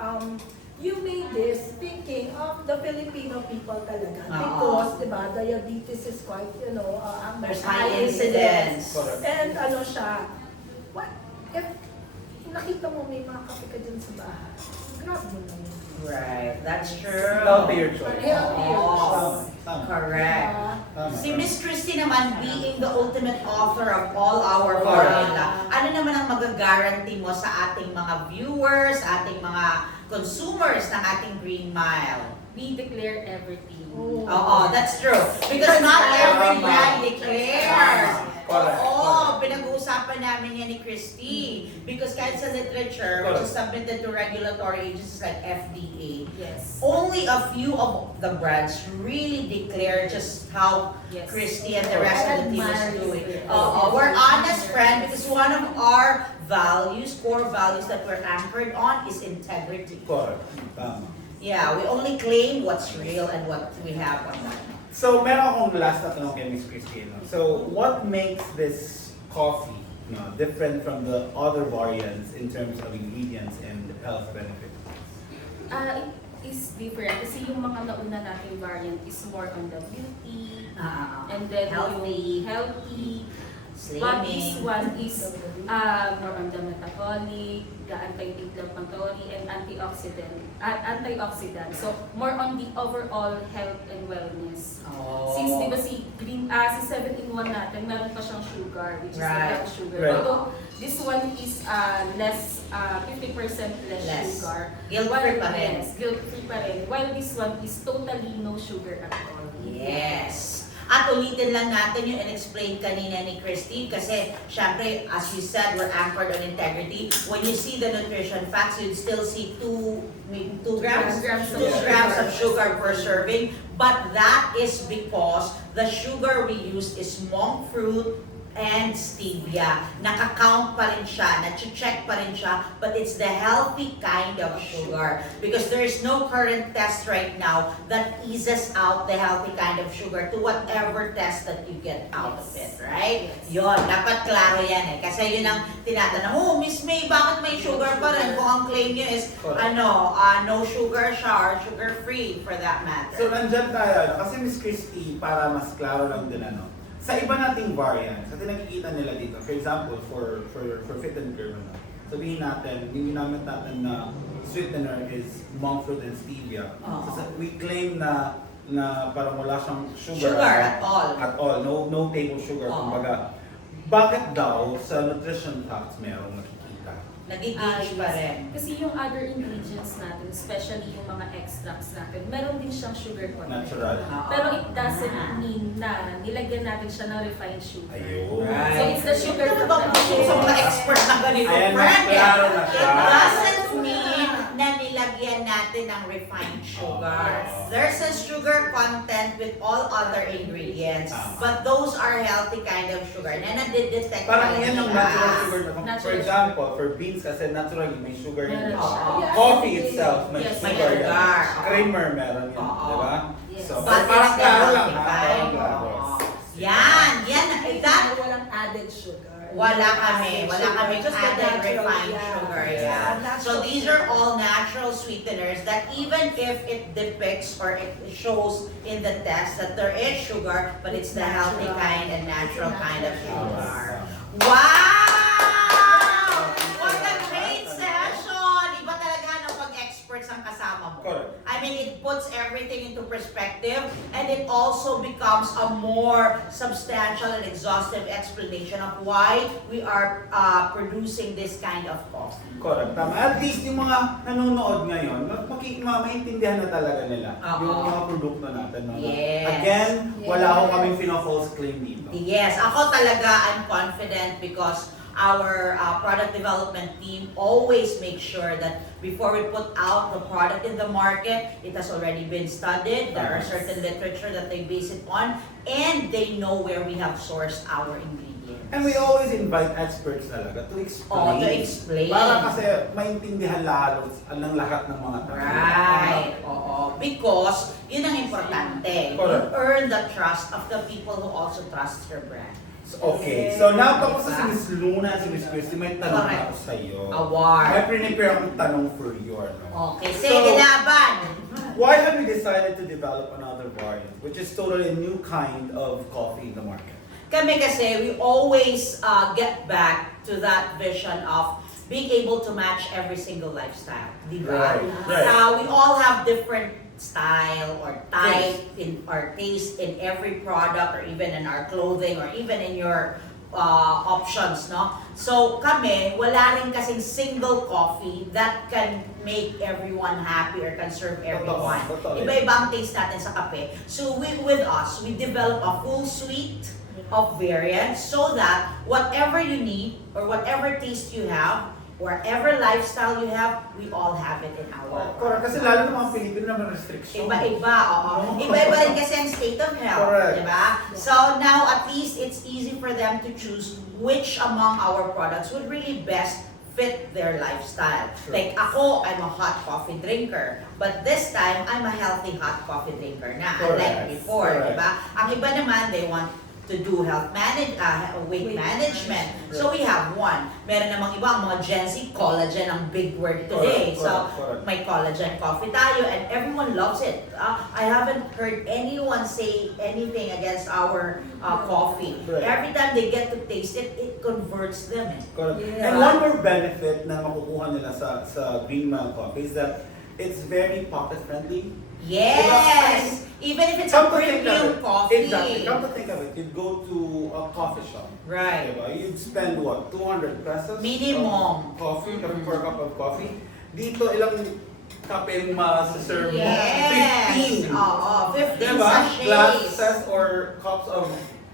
you made this thinking of the Filipino people talaga. Because, di ba, diabetes is quite, There's high incidence. Correct. And siya, if nakita mo may mga kape ka dyan sa bahay, grab mo na yun. Right. That's true. Healthier choice. Healthier Oh, choice. Tama. correct. Tama. Si Miss Christie naman, being the ultimate author of all our Correct. formula, ano naman ang magagaranty mo sa ating mga viewers, ating mga consumers ng ating Green Mile? We declare everything. Oh. Oo, that's true. Because not every Tama. brand declares. Correct. Oo, pinag-uusapan namin yan ni Christy. Because kahit sa literature, which is Correct. submitted to regulatory agencies like FDA, Yes. only a few of the brands really declare just how Yes. Christy and the rest of the team is Admire doing. this. We're honest, friend, because one of our values, core values that we're anchored on is integrity. Correct. Tama. Yeah, we only claim what's real and what we have on that. So, meron akong last na tanong kay Miss Christine. So, what makes this coffee different from the other variants in terms of ingredients and health benefits? It is different kasi yung mga nauna nating variant is more on the beauty, and then Healthy. yung healthy. But this Slimming. one is more on the metabolic, the anti-inflammatory, and antioxidant. So, more on the overall health and wellness. Oh. Since di ba si 7-in-1 natin, meron pa siyang sugar, which is Right. the brown sugar. Right. Although, this one is less, 50% less Less. sugar. Guilt-free pa rin. Yes, guilt-free pa rin. While this one is totally no sugar at all. Yes. At ulitin lang natin yung in-explain kanina ni Christine kasi syempre, as you said, we're anchored on integrity. When you see the nutrition facts, you'd still see 2 grams? 2 grams of 2 sugar. grams of sugar per serving. But that is because the sugar we use is monk fruit and stevia. Naka-count pa rin siya, na-check pa rin siya, but it's the healthy kind of sugar. Because there is no current test right now that eases out the healthy kind of sugar to whatever test that you get out of it, right? Yes. Yon, dapat klaro yan eh. Kasi yun ang tinatanong, oh, Miss May, bakit may sugar pa rin? Kung ang claim niyo is, Correct. no sugar siya or sugar-free for that matter. So, nandyan tayo. Kasi Miss Christie, para mas klaro lang din sa iba nating variants, kasi nakikita nila dito, for example, for fit and curve, sabihin natin, yung ginamit natin na sweetener is monk fruit and stevia. So, we claim na parang wala siyang sugar, Sugar at all. At all. No table sugar, kumbaga. Bakit daw sa nutrition facts merong nakikita? Nag-gauge pa Yes. rin. Kasi yung other ingredients natin, especially yung mga extracts natin, meron din siyang sugar content. Natural. Pero it doesn't mean na nilagyan natin siya ng refined sugar. Ayun. Right. So it's the sugar Ano ba content. sa mga expert na ganito, Ayan, friend? mas klaro na siya. It doesn't mean na nilagyan natin ng refined sugar. Oh. There's a sugar content with all other ingredients, Tama. but those are healthy kind of sugar na nadidetect Parang yan yung natural sugar na. For Natural example, for beans kasi naturally may sugar Meron yan. siya. Yeah. Coffee itself may Yes, may sugar yan. sugar. Creamer meron yan, Oo. di ba? Yes. So, But parang it's the klaro lang healthy ha, kind. parang klaro. Yan, that Walang added sugar. wala kami Just the added natural, refined yeah. sugar. Yeah. Yeah. Natural So these are sugar. all natural sweeteners that even if it depicts or it shows in the test that there is sugar, but it's the healthy Natural. kind and natural kind of Natural. sugar. Wow! What a great session! Iba talaga no pag experts ang kasama mo. Correct. I mean, it it puts everything into perspective, and it also becomes a more substantial and exhaustive explanation of why we are producing this kind of coffee. Correct, tama. At least yung mga nanonood ngayon, maintindihan na talaga nila yung mga produkto natin. No? Yes. Again, wala Yes. akong kaming false claim dito. Yes, ako talaga, I'm confident because our product development team always makes sure that before we put out the product in the market, it has already been studied. There are certain literature that they base it on, and they know where we have sourced our ingredients. And we always invite experts talaga to explain. Oh, to explain. Para kasi maintindihan ng lahat ng mga tao. Right. Oo. Because, yun ang importante. You Correct. earn the trust of the people who also trust your brand. Okay, so now tapos Diba? si Miss Luna, si Miss Christy, may tanong Correct. ako sa iyo. Award. May prepare akong tanong for you. No? Okay, sige, laban. Why have you decided to develop another variant, which is totally a new kind of coffee in the market? Kami kasi, we always get back to that vision of being able to match every single lifestyle. Di ba? Right. We all have different style or type in our taste in every product, or even in our clothing, or even in your options, no? So kami, wala rin kasing single coffee that can make everyone happy or can serve everyone. Totoo. Iba-iba ang taste natin sa kape. So with us, we develop a full suite of variants so that whatever you need or whatever taste you have, whatever lifestyle you have, we all have it in our Correct, kasi lalo ng mga Pilipino na may restriction. Iba-iba, oo. Iba-iba rin kasi ang state of health, Correct. di ba? So now at least it's easy for them to choose which among our products would really best fit their lifestyle. Sure. Like ako, I'm a hot coffee drinker. But this time, I'm a healthy hot coffee drinker na. Correct. Unlike before, di Correct. ba? Ang iba naman, they want to do weight management. So we have one. Meron namang iba, ang mga Gen Z, collagen ang big word today. Correct. May collagen coffee tayo, and everyone loves it. I haven't heard anyone say anything against our coffee. Right. Every time they get to taste it, it converts them. Correct. Yeah. And one more benefit na makukuha nila sa Green Mile Coffee is that it's very pocket friendly. Yes! Even if it's a premium coffee. Exactly. Come to think of it, you'd go to a coffee shop. Right. Diba? You'd spend what, 200 pesos? Minimum. of Coffee, for a cup of coffee. Dito, ilang kape yung ma-serve mo? Yes! 15. Oo, 15 Diba? sachets. Glasses or cups of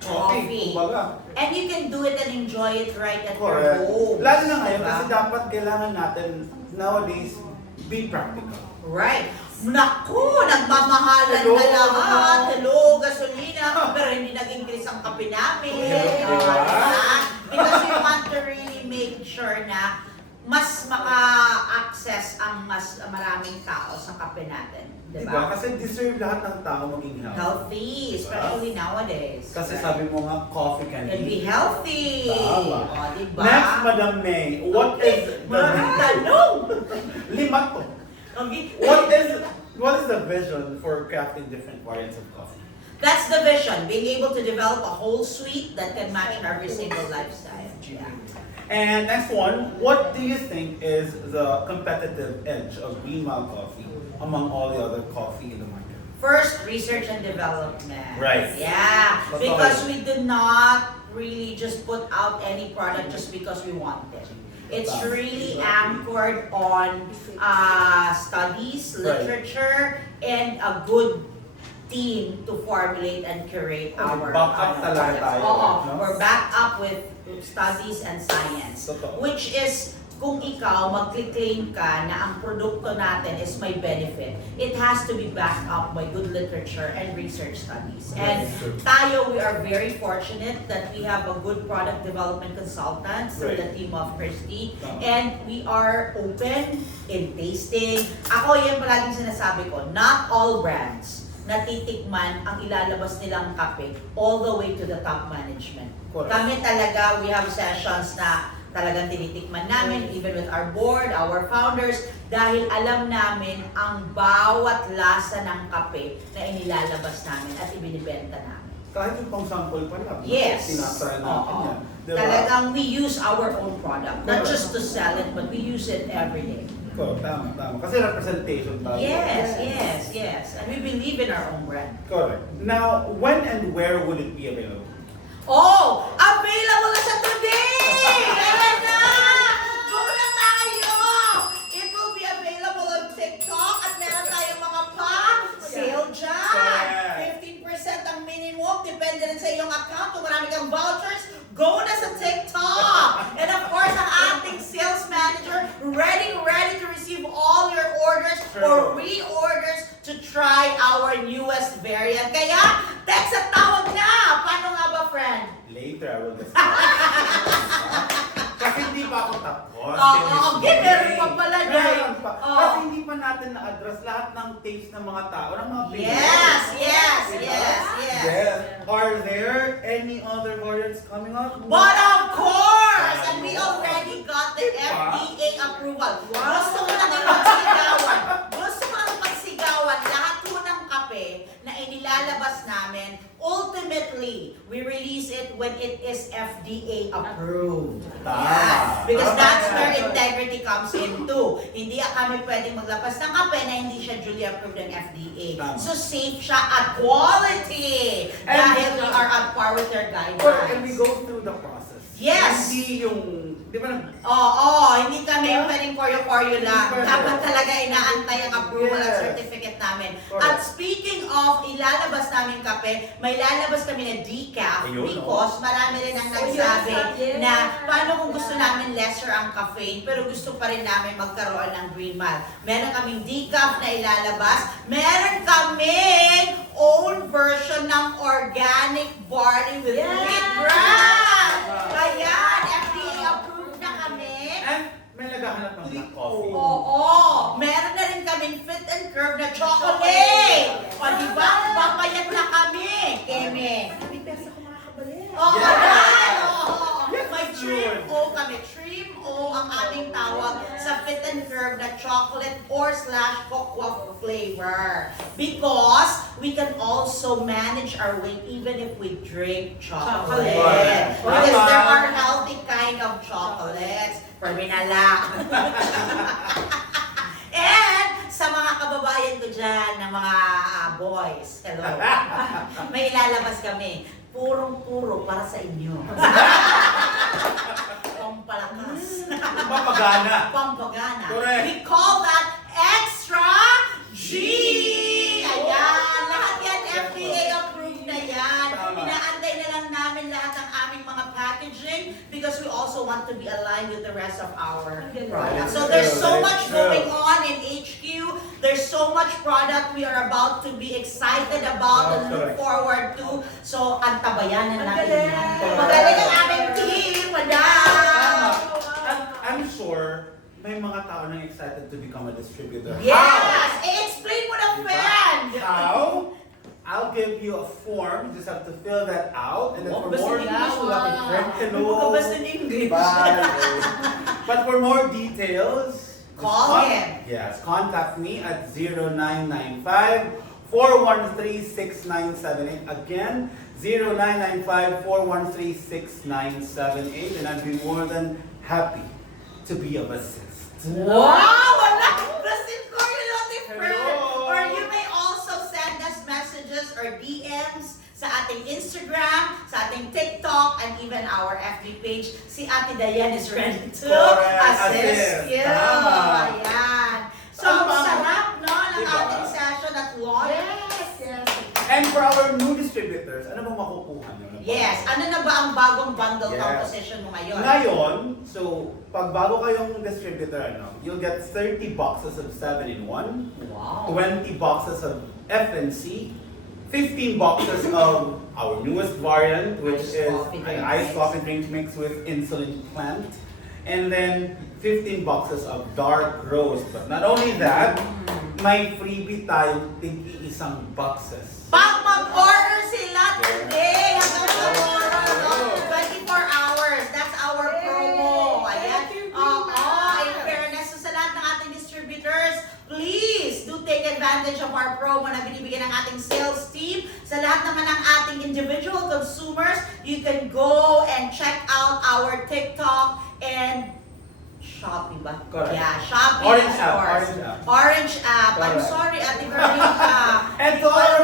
coffee. Coffee. Kumbaga. And you can do it and enjoy it right at Correct. your home. Lalo na ngayon, Diba? kasi dapat kailangan natin nowadays be practical. Right. Naku, nagmamahalan Hello. na lahat. Hello, gasolina. Pero hindi nag-increase ang kape namin. Diba? Because we want to really make sure na mas maka-access ang mas maraming tao sa kape natin. Diba? Diba? Kasi deserve lahat ng tao maging healthy. Healthy, especially nowadays. Kasi Right. sabi mo nga, coffee can And be be. healthy. Tama. O, diba? Next, Madam May, what is the... Maraming tanong. Lima to. What is the vision for crafting different variants of coffee? That's the vision, being able to develop a whole suite that can match every single lifestyle. Yeah. And next one, what do you think is the competitive edge of Green Mile Coffee among all the other coffee in the market? First, research and development. Right. Yeah, Totoo. because we do not really just put out any product just because we want it. It's really anchored on studies, Right. literature, and a good team to formulate and curate our Back up talaga products. tayo, Oo, no? we're back up with studies and science. Totoo. Which is, kung ikaw mag-claim ka na ang produkto natin is may benefit, it has to be backed up by good literature and research studies. And That's true. tayo, we are very fortunate that we have a good product development consultant through the Right. team of Christy. Tama. And we are open in tasting. Ako, yan palaging sinasabi ko, not all brands natitikman ang ilalabas nilang kape all the way to the top management. Correct. Kami talaga, we have sessions na talagang tinitikman namin, even with our board, our founders, dahil alam namin ang bawat lasa ng kape na inilalabas namin at ibinibenta namin. Kahit yung pang sample pa lang. Yes. Sinasara natin Oo. yan. Diba? Talagang we use our own product, not just to sell it, but we use it every day. Tama. Kasi representation tayo. Yes, yes, yes. even our own brand. Correct. Now, when and where would it be available? Oh! Available na siya today! Ayan na! Go na tayo! It will be available on TikTok at meron tayong mga sale dyan! 15% ang minimum, depende rin sa iyong account. Kung marami kang vouchers, go na sa TikTok! And of course, ang ating sales manager, ready to receive all your orders or reorders to try our newest variant. Kaya, text at tawag na! Paano nga ba, friend? Later, I will discuss. Kasi hindi pa ako tapos. Okay, meron pa pala na. Meron pa. Oo. Kasi hindi pa natin na-address lahat ng taste ng mga tao, ng mga Yes, Pinoy. yes, Diba? yes, yes. Yes. Are there any other variants coming up? But of course, and we already got the FDA approval. Gusto ko natin magsigawan. Gusto ko natin magsigawan lahat po ng kape na inilalabas namin. Ultimately, we release it when it is FDA approved. Tama. Yeah, because Tama that's yan. where integrity comes in too. Hindi kami pwedeng maglabas ng kape na hindi siya duly approved ng FDA. Tama. So safe siya at quality. And- Dahil we are on par with their guidelines. And we go through the process. Yes. Hindi yung, di ba, Oo, hindi kami pwedeng koryo-koryo lang. Dapat talaga inaantay ang approval at Yes. certificate namin. Correct. At speaking of ilalabas namin kape, may lalabas kami na decaf Ayun, because marami rin ang Oh, nagsabi yes. na paano kung gusto namin lesser ang caffeine pero gusto pa rin namin magkaroon ng green malt. Meron kaming decaf na ilalabas. Meron kaming own version ng organic barley with Yes. wheat bran. Ayan, FDA approved na kami. and may naghahanap ng black coffee. Oo, meron na rin kaming Fit and Curve na chocolate. O diba, papayat na kami, Keme. May pesa ko makakabalik. Oo, Yes. yan, oo. Yes, May sure. trim O kami. Trim O ang aming tawag sa Fit and Curve na chocolate or / cocoa flavor. Because we can also manage our weight even if we drink chocolate. Chocolate. Because Tama. there are healthy kind of chocolates. Perminala. And sa mga kababayan ko dyan na mga boys, hello. May ilalabas kami. Purong-puro para sa inyo. Pampalakas. Papagana. Pampagana. Correct. We call that Extra G! Ayan, lahat yan FDA approved na yan. Tama. Inaantay na lang namin lahat ng aming mga packaging because we also want to be aligned with the rest of our products. So there's so much going on in HQ. There's so much product we are about to be excited about and look Correct. forward to. So antabayanan natin Magaling. yan. Magaling ang aming team, madam! And I'm sure may mga tao na excited to become a distributor. Yes! I-explain mo na, Diba? friend! How? I'll give you a form. You just have to fill that out. And then Oh, for basta more in details, English, we'll have to print. Hello. Huwag ka basta in English. But for more details, Call him. Yes, contact me at 0995 413-6978. Again, 0995-413-6978. And I'd be more than happy to be of assist. Wow! Wala! Brasin ko yun, Lotte friend! Hello. Or you may also send us messages or DMs sa ating Instagram, sa ating TikTok, and even our FB page. Si Ate Dayan is ready to Correct. assist you. Tama. Ayan. So, Tama. sarap, no, ng Diba? ating session at launch. Yes. And for our new distributors, ano bang makukuha nyo? Yes. Ano na ba ang bagong bundle Yes. composition mo ngayon? Ngayon, so pag bago kayong distributor, you'll get 30 boxes of 7-in-1, Wow. 20 boxes of FNC, 15 boxes of our newest variant, which Iced is coffee drink an iced mix. coffee drink mix with insulin plant, and then 15 boxes of dark roast. But not only that, may freebie tayong tig-iisang boxes. Pag mag-order sila today, hanggang tomorrow, Oh. 24 hours. That's our promo. Ayan. In fairness, so sa lahat ng ating distributors, please do take advantage of our promo na binibigyan ng ating sales team. Sa lahat naman ng ating individual consumers, you can go and check out our TikTok and Shopee ba? Correct. Yeah, Shopee. Orange of app, course. Orange app. Orange app. I'm Correct. sorry, Ate Veronica. And to our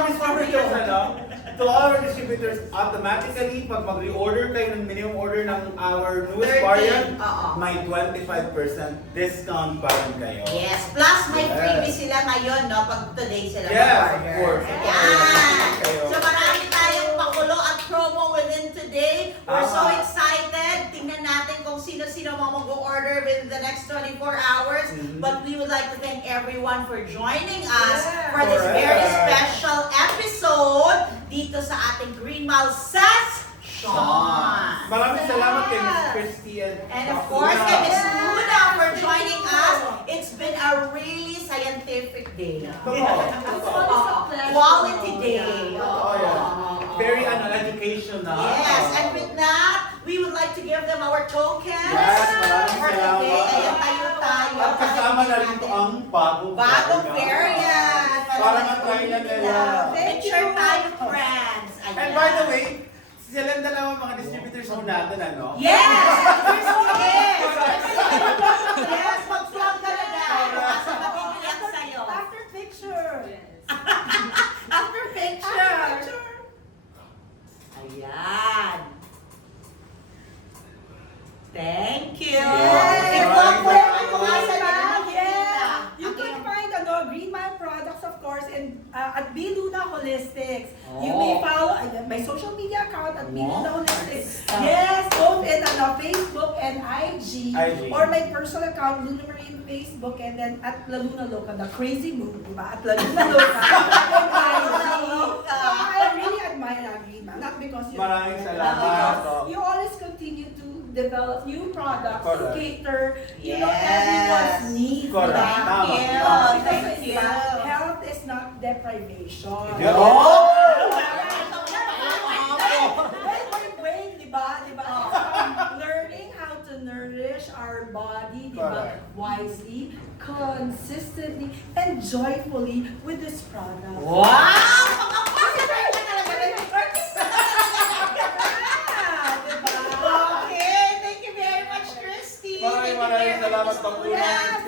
distributors, automatically, pag mag-reorder kayo ng minimum order ng our newest 30, variant, oo. may 25% discount pa rin kayo. Yes, plus may Yes. freebie sila ngayon, no? Pag today sila Yes, of mag-order. course. Yan! Kayo. So marami tayong pakulo at promo within today. We're so Tama. excited. Tingnan natin kung sino-sino mga mag-order within the next 24 hours. Mhm. But we would like to thank everyone for joining us Yeah. for this very Correct. special episode dito sa ating Green Mile Says Sean. Maraming salamat kay Miss Christy And of course, kay Miss Luna for joining us. It's been a really scientific day. Quality day. Oh, yeah. Very educational. Yes, and with that, we would like to give them our tokens. Yes, maraming for the day. salamat. Ayan tayo. At kasama na rito ang bagong Bagong variant. Parang ang-try na nila. Picture tayo, friends. Ayan. And by the way, silang dalawang mga distributors mo natin, ano? Yes! Yes, mag-vlog ka na daw. Kasi mabibiyak sa'yo. After picture. After picture. Ayan. Thank you. Yes. I-vlog mo yung ano nga sa Yes. You can find Green Mile products, of course, at B. Luna Holistics. You may follow my social media account at B. Luna Holistics. Yes, both in Facebook and IG. Or my personal account, Luna Marine Facebook, and then at La Luna Loca, the crazy move, diba? At La Luna Loca. and IG. So I really admire Green Mile, not because you Maraming salamat. because you always continue to develop new products to Correct. cater, Yes. everyone's needs. Correct. diba? Tama. Thank you. Tama. Thank Because, you. diba, health is not deprivation. Yeah. Oh! Wait, diba? Learning how to nourish our body, diba? Correct. Wisely, consistently, and joyfully with this product. Wow! Makapasok ka talaga rin. Artist ka talaga. Diba? Okay, thank you very much, Christy. Thank you Maraming very much, salamat, Miss Pangulong. Luna. Yes,